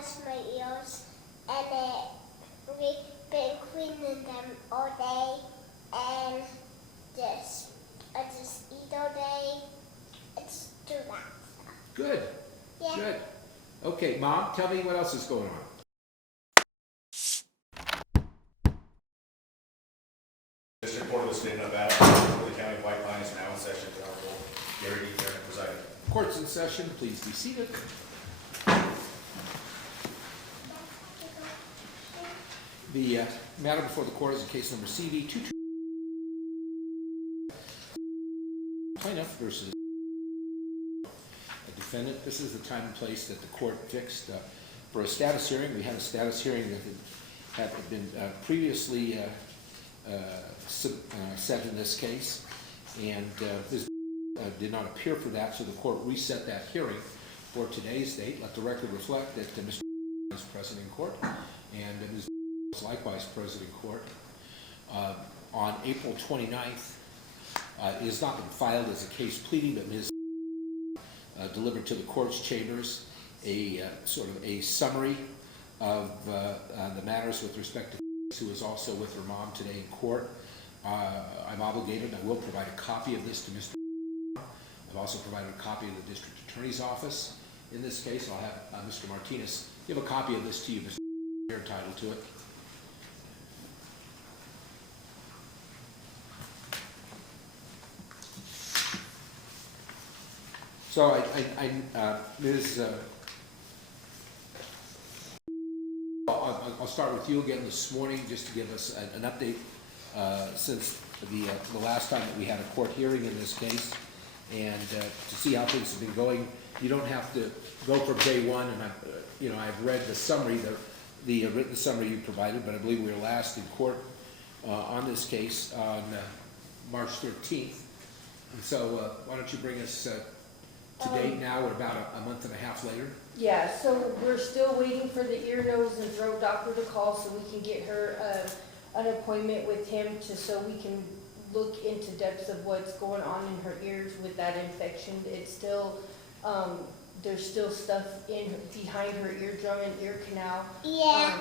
polish my ears, and we've been cleaning them all day, and I just eat all day. It's do that stuff. Good. Yeah. Good. Okay, Mom, tell me what else is going on. District Court of the State of Nevada for the County of White Pine is now in session. The Honorable Gary Fairman presiding. Court's in session. Please be seated. The matter before the court is in case number CV 22. Plaintiff versus the defendant. This is the time and place that the court fixed for a status hearing. We had a status hearing that had been previously set in this case, and this did not appear for that, so the court reset that hearing for today's date. Let the record reflect that Mr. is present in court, and Ms. is likewise present in court. On April 29th, it has not been filed as a case pleading, but Ms. delivered to the court's chambers a sort of a summary of the matters with respect to who is also with her mom today in court. I'm obligated, I will provide a copy of this to Mr. I've also provided a copy of the district attorney's office. In this case, I'll have Mr. Martinez give a copy of this to you, Mr. You're entitled to it. So Ms. I'll start with you again this morning just to give us an update since the last time that we had a court hearing in this case, and to see how things have been going. You don't have to go from day one, and I've read the summary, the written summary you provided, but I believe we were last in court on this case on March 13th. And so why don't you bring us to date now? We're about a month and a half later. Yeah, so we're still waiting for the ear, nose, and throat doctor to call so we can get her an appointment with him so we can look into depths of what's going on in her ears with that infection. It's still, there's still stuff behind her eardrum and ear canal. Yeah,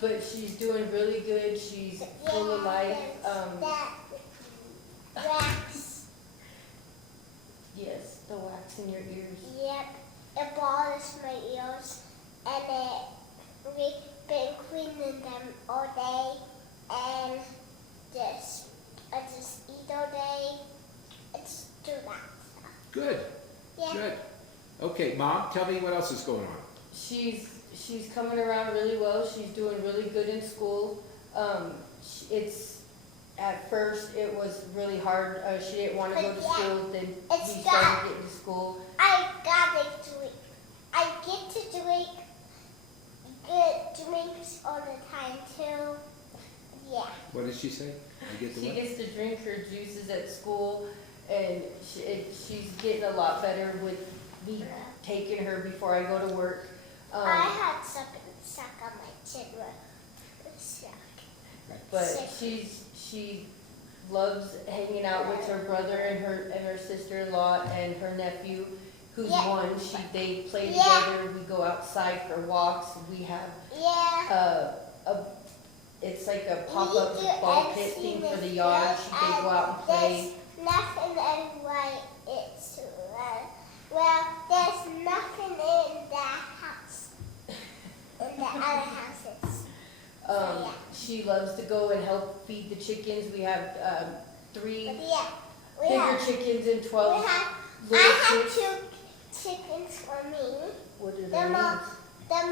But she's doing really good. She's full of life. Wax. Yes, the wax in your ears. Yep, it bothers my ears, and we've been cleaning them all day, and I just eat all day. It's do that stuff. Good. Yeah. Good. Okay, Mom, tell me what else is going on. She's coming around really well. She's doing really good in school. At first it was really hard. She didn't want to go to school. Then we started getting to school. I get to drink good drinks all the time too. Yeah. What did she say? She gets to drink her juices at school, and she's getting a lot better with me taking her before I go to work. I had something stuck on my chin. But she loves hanging out with her brother and her sister-in-law and her nephew, who's one. They play together. We go outside for walks. We have it's like a pop-up ball pit thing for the yard. They go out and play. There's nothing in why it's well, there's nothing in that house. In the other houses. She loves to go and help feed the chickens. We have 3 bigger chickens and 12 little chicks. I have 2 chickens for me. What are their names? The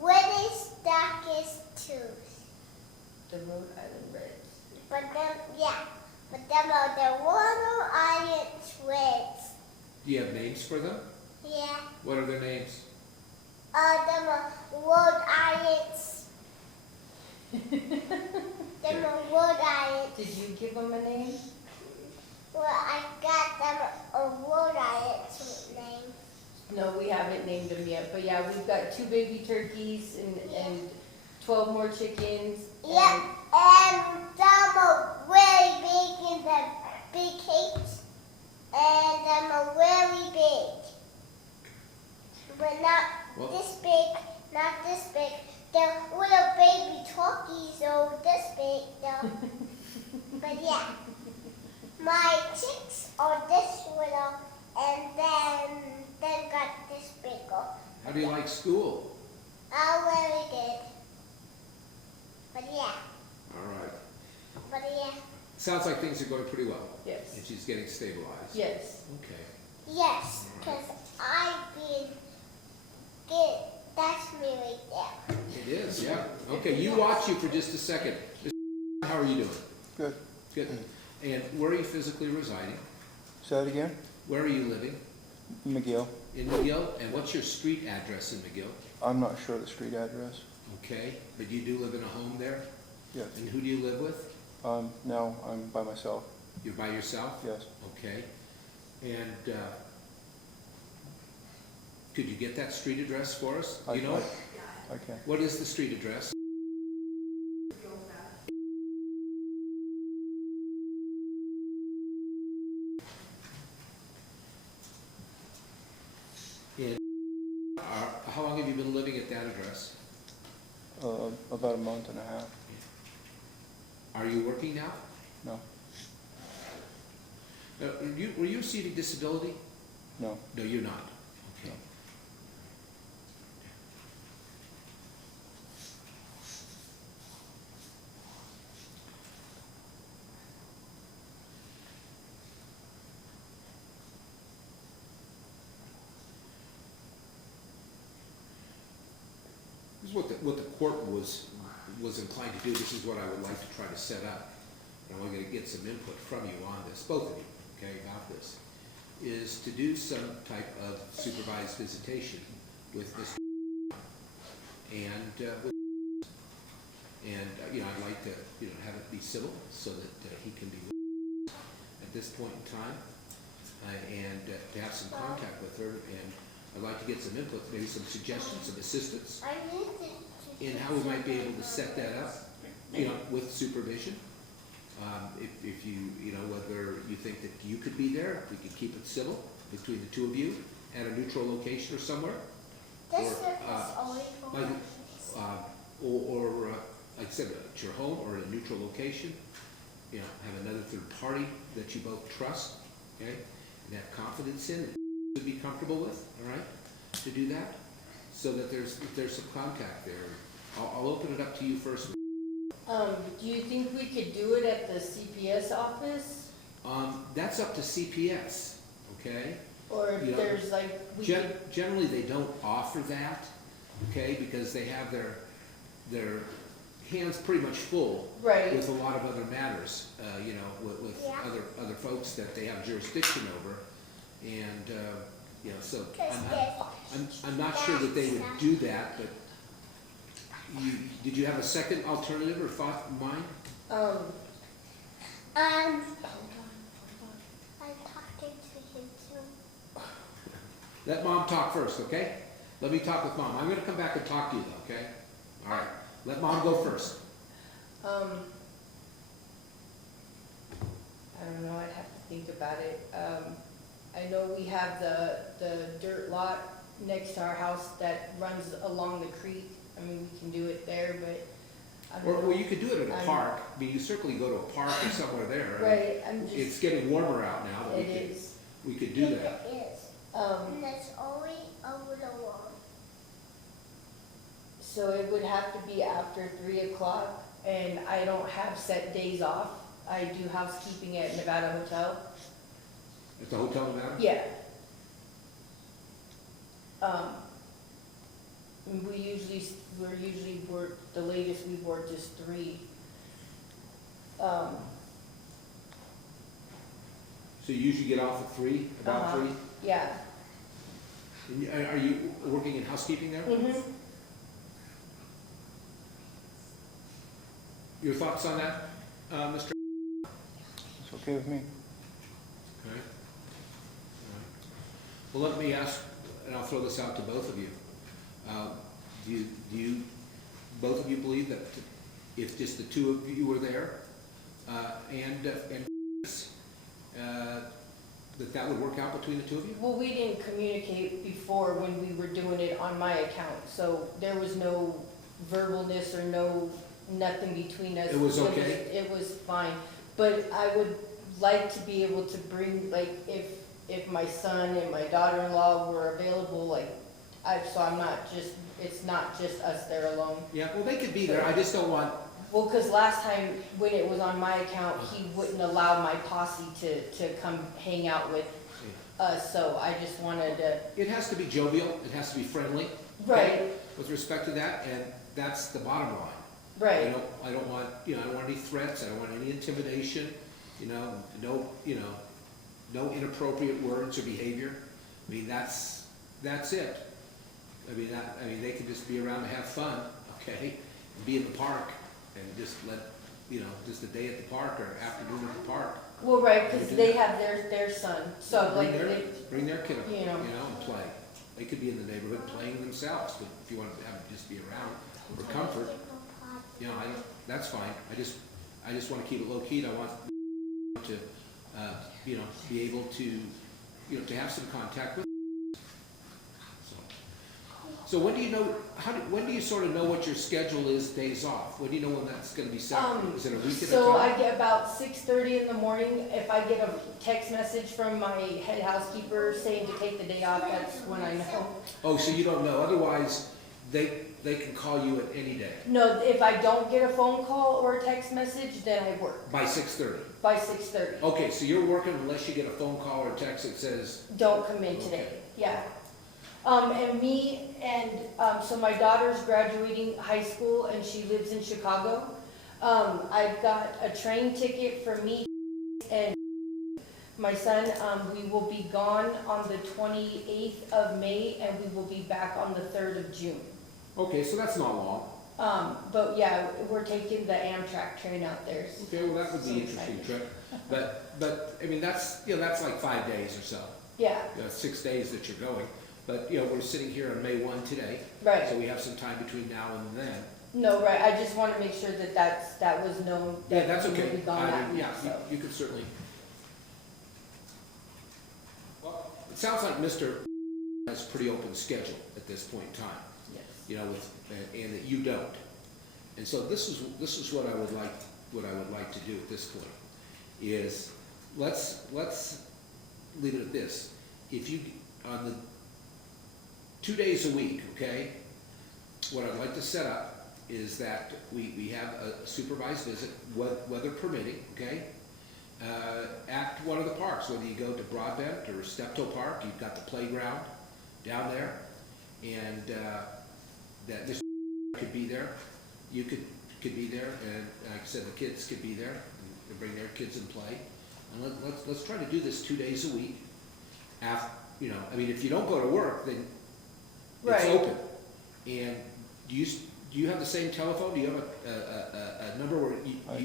British darkest tooth. The Rhode Island Reds. But them are the Rhode Island Reds. Do you have names for them? Yeah. What are their names? Them are Rhode Islands. Them are Rhode Islands. Did you give them a name? Well, I got them a Rhode Island name. No, we haven't named them yet. But yeah, we've got 2 baby turkeys and 12 more chickens. Yeah, and some are really big in the big cage. And them are but not Well- this big, not this big. They're little baby turkeys, so this big, though. But yeah, my chicks are this little, and then got this bigger. How do you like school? Oh, very good. But yeah, All right. but yeah, Sounds like things are going pretty well. Yes. And she's getting stabilized. Yes. Okay. yes, because I've been good. That's me right there. It is, yeah. Okay, you watch you for just a second. How are you doing? Good. Good. And where are you physically residing? Say that again? Where are you living? McGill. In McGill? And what's your street address in McGill? I'm not sure the street address. Okay, but you do live in a home there? Yes. And who do you live with? No, I'm by myself. You're by yourself? Yes. Okay. And could you get that street address for us? Do you know it? Okay. What is the street address? And how long have you been living at that address? About a month and a half. Are you working now? No. Were you receiving disability? No. No, you're not. Okay. This is what the court was inclined to do. This is what I would like to try to set up. And I'm going to get some input from you on this, both of you, okay, about this, is to do some type of supervised visitation with Mr. and I'd like to have it be civil so that he can be with at this point in time, and to have some contact with her, and I'd like to get some input, maybe some suggestions, some assistance I need to in how we might be able to set that up, with supervision. If whether you think that you could be there, we could keep it civil between the two of you at a neutral location or somewhere. This Or, is only for like, my or like I said, at your home or in a neutral location, have another third party that you both trust, okay, and have confidence in, and would be comfortable with, all right, to do that, so that there's some contact there. I'll open it up to you first. Do you think we could do it at the CPS office? That's up to CPS, okay? Or if You know, there's like, we could, Generally, they don't offer that, okay, because they have their hands pretty much full right, with a lot of other matters, with Yeah. other folks that they have jurisdiction over, and so I'm not sure that they would do that, but did you have a second alternative or thought in mind? hold on. I'm talking to him too. Let Mom talk first, okay? Let me talk with Mom. I'm gonna come back and talk to you though, okay? All right, let Mom go first. I don't know, I'd have to think about it. I know we have the dirt lot next to our house that runs along the creek. I mean, we can do it there, but I don't know. Or you could do it at a I'm- park. I mean, you certainly go to a park or somewhere there. Right, I'm It's just, getting warmer out now, but it is. we could do that. It is. Um, And there's only a little one. so it would have to be after 3 o'clock, and I don't have set days off. I do housekeeping at Nevada Hotel. At the hotel now? Yeah. We're usually work, the latest we worked is 3. So you usually get off at 3, about Uh-huh. 3? Yeah. And are you working in housekeeping there? Mm-hmm. Your thoughts on that, Mr.? It's okay with me. Okay. Well, let me ask, and I'll throw this out to both of you. Do you, both of you believe that if just the two of you were there, and that would work out between the two of you? Well, we didn't communicate before when we were doing it on my account, so there was no verbalness or nothing between us. It was okay? It was fine, but I would like to be able to bring, like, if my son and my daughter-in-law were available, like, so I'm not just, it's not just us there alone. Yeah, well, they could be there, I just don't want, Well, because last time, when it was on my account, he wouldn't allow my posse to come hang out with us, so I just wanted to. it has to be jovial, it has to be friendly. okay, Right, With respect to that, and that's the bottom line. I right, don't want, I don't want any threats, I don't want any intimidation, no inappropriate words or behavior. I mean, that's it. I mean, they can just be around to have fun, okay? And be in the park and just let, just a day at the park or afternoon at the park. well, right, You because do they that. have their son, so Bring like, bring their kid, you know. and play. They could be in the neighborhood playing themselves, but if you want to have them just be around for comfort, that's fine. I just want to keep it low key. I want to, be able to, to have some contact with. So when do you know, when do you sort of know what your schedule is, days off? When do you know when that's gonna be set? Is it a week at a time? So I get about 6:30 in the morning. If I get a text message from my head housekeeper saying to take the day off, that's when I know. Oh, so you don't know. Otherwise, they can call you at any day No, if I don't get a phone call or a text message, then I work by 6:30. by 6:30. Okay, so you're working unless you get a phone call or a text that says, Don't come in today, Okay. yeah. So my daughter's graduating high school and she lives in Chicago. I've got a train ticket for me and my son. We will be gone on the 28th of May and we will be back on the 3rd of June. okay, so that's not long. But yeah, we're taking the Amtrak train out there. Okay, well, that would be an interesting trip. But, I mean, that's like 5 days or so. Yeah, 6 days that you're going. But, we're sitting here on May 1 today. right. So we have some time between now and then. No, right, I just want to make sure that that was known. Yeah, that's we will okay. be gone that week, Yeah, so. you could certainly. Well, it sounds like Mr. has a pretty open schedule at this point in time, Yes. and that you don't. And so this is what I would like to do at this point, is let's leave it at this. If you, on the 2 days a week, okay, what I'd like to set up is that we have a supervised visit, weather permitting, okay, at one of the parks, whether you go to Broadbent or Steptoe Park, you've got the playground down there, and that this could be there, you could be there, and like I said, the kids could be there, and bring their kids and play. And let's try to do this 2 days a week. I mean, if you don't go to work, then it's Right. open. And do you have the same telephone? Do you have a number where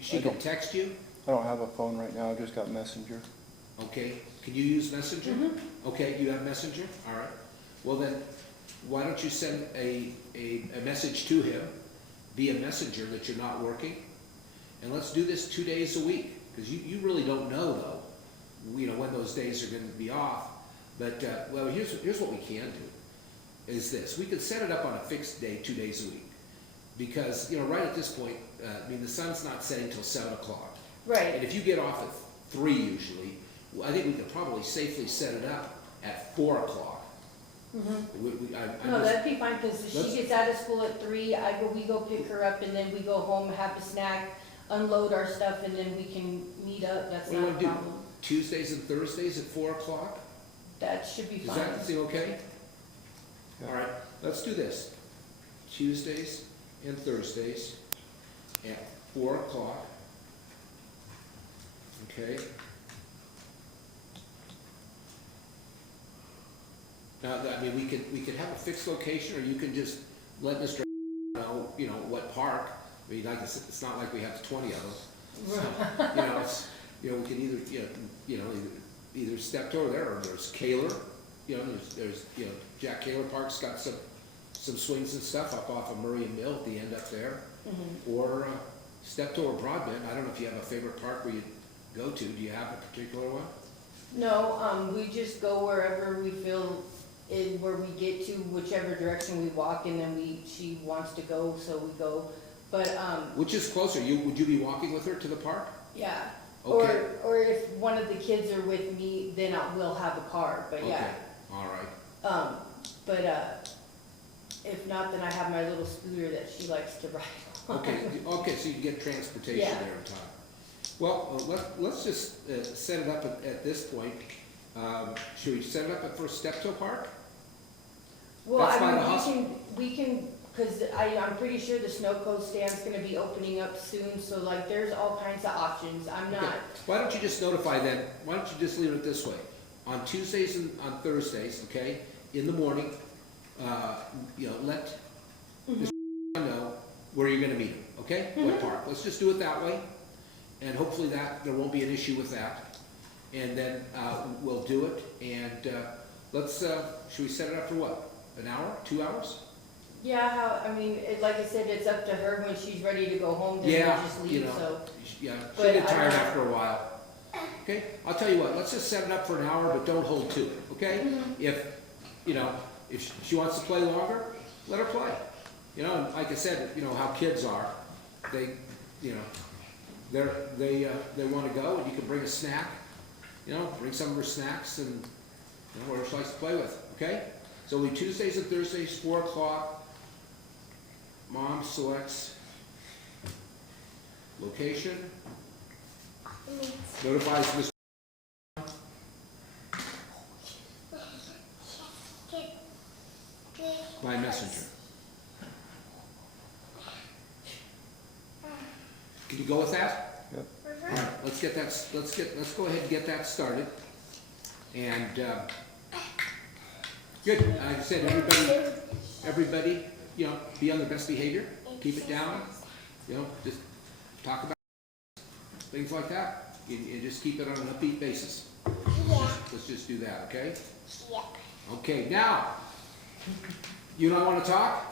she I can don't. text you? I don't have a phone right now, I just got Messenger. Okay, can you use Messenger? Mm-hmm. Okay, you have Messenger? All right. Well then, why don't you send a message to him via Messenger that you're not working? And let's do this 2 days a week, because you really don't know though, when those days are gonna be off. But, well, here's what we can do, is this. We could set it up on a fixed day, 2 days a week. Because, right at this point, I mean, the sun's not setting till 7 o'clock. Right. And if you get off at 3 usually, I think we could probably safely set it up at 4 o'clock. Mm-hmm. No, that'd be fine, because let's- she gets out of school at 3, we go pick her up, and then we go home, have a snack, unload our stuff, and then we can meet up, that's What do you not a want to do? problem. Tuesdays and Thursdays at 4 o'clock? That should be Does fine. that seem okay? Yeah. All right, let's do this. Tuesdays and Thursdays at 4 o'clock. Okay? Now, I mean, we could have a fixed location, or you can just let Mr. know, what park. I mean, like, it's not like we have 20 of them. So, it's, we can either Steptoe there, or there's Kaler. There's Jack Kaler Park's got some swings and stuff up off of Murray and Mill at the end up there. Mhm. Or Steptoe or Broadbent. I don't know if you have a favorite park where you go to. Do you have a particular one? No, we just go wherever we feel where we get to, whichever direction we walk, and then she wants to go, so we go. But, Which is closer? Would you be walking with her to the park? yeah. Okay. Or if one of the kids are with me, then we'll have a car, but yeah. Okay, all right. But if not, then I have my little scooter that she likes to ride on. Okay, so you can get transportation Yeah. there in time. Well, let's just set it up at this point. Should we set it up at First Steptoe Park? Well, That's by the I house- mean, we can, cause I'm pretty sure the snow cone stand's gonna be opening up soon, so like, there's all kinds of options. I'm Okay. not, Why don't you just notify then, why don't you just leave it this way? On Tuesdays and on Thursdays, okay, in the morning, let Mr. know where you're gonna meet him, okay? What park? Let's just do it that way, and hopefully there won't be an issue with that. And then, we'll do it, and, should we set it up for what? An hour, 2 hours? yeah, like I said, it's up to her when she's ready to go home, then Yeah, we'll just you leave, know. so. Yeah, But she'll get I tired don't- after a while. Okay, I'll tell you what, let's just set it up for an hour, but don't hold to it, okay? If she wants to play longer, let her play. And like I said, how kids are, they wanna go, and you can bring a snack, bring some of her snacks and, whatever she likes to play with, okay? So we Tuesdays and Thursdays, 4 o'clock. Mom selects location, notifies Mr. by messenger. Can you go with that? Yep. All right, let's go ahead and get that started. And, good, like I said, everybody, be on their best behavior, keep it down, just talk about things like that, and just keep it on an upbeat basis. Yeah. Let's just do that, okay? Yeah. Okay, now, you don't want to talk?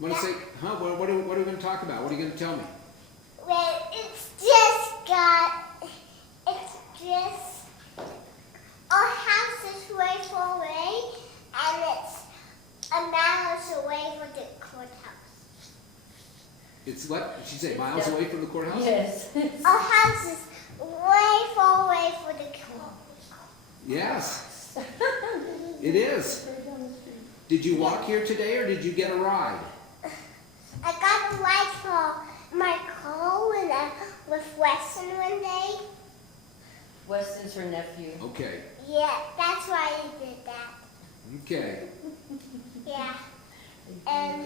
Want to say, what are we going to talk about? What are you going to tell me? Well, it's just our house is way far away, and it's a miles away from the courthouse. It's what? Did she say miles away from the courthouse? Yes. Our house is way far away from the courthouse. Yes, it is. Did you walk here today, or did you get a ride? I got a ride for my car with Weston one day. Weston's her nephew. Okay, Yeah, that's why he did that. okay. Yeah. And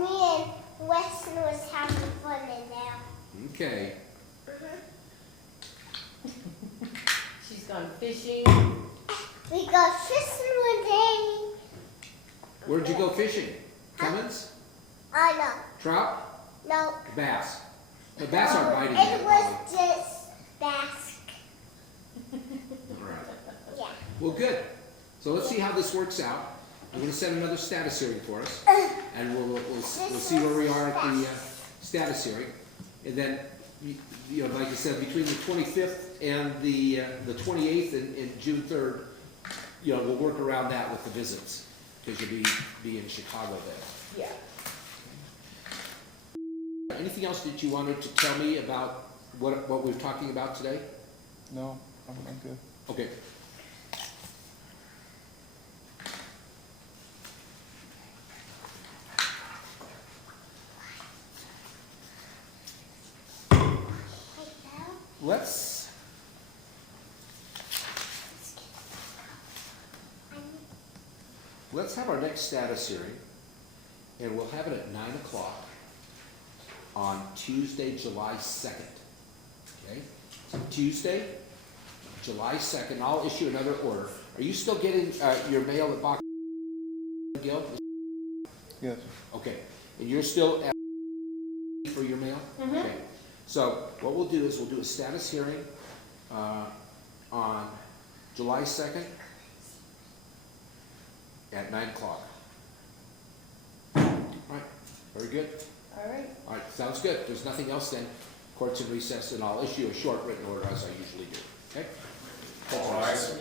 me and Weston was having fun in there. Okay. She's gone fishing. We go fishing one day. Where'd you go fishing? Cummins? Oh, no. Trout? No. Bass? The bass aren't biting It yet. was just bass. All right. Yeah. Well, good. So let's see how this works out. I'm going to set another status hearing for us, and we'll see where we are at the status hearing. And then, like I said, between the 25th and the 28th and June 3rd, we'll work around that with the visits, because you'll be in Chicago then. Yeah. Anything else that you wanted to tell me about what we're talking about today? No, I'm good. Okay. Let's have our next status hearing, and we'll have it at 9 o'clock on Tuesday, July 2nd. Okay? So Tuesday, July 2nd, I'll issue another order. Are you still getting your mail at Box Gil? Yes. Okay. And you're still at for your mail? Mhm. Okay. So what we'll do is we'll do a status hearing on July 2nd at 9 o'clock. All right. Very good. All right. All right. Sounds good. There's nothing else then. Court's in recess, and I'll issue a short written order as I usually do. Okay? All rise.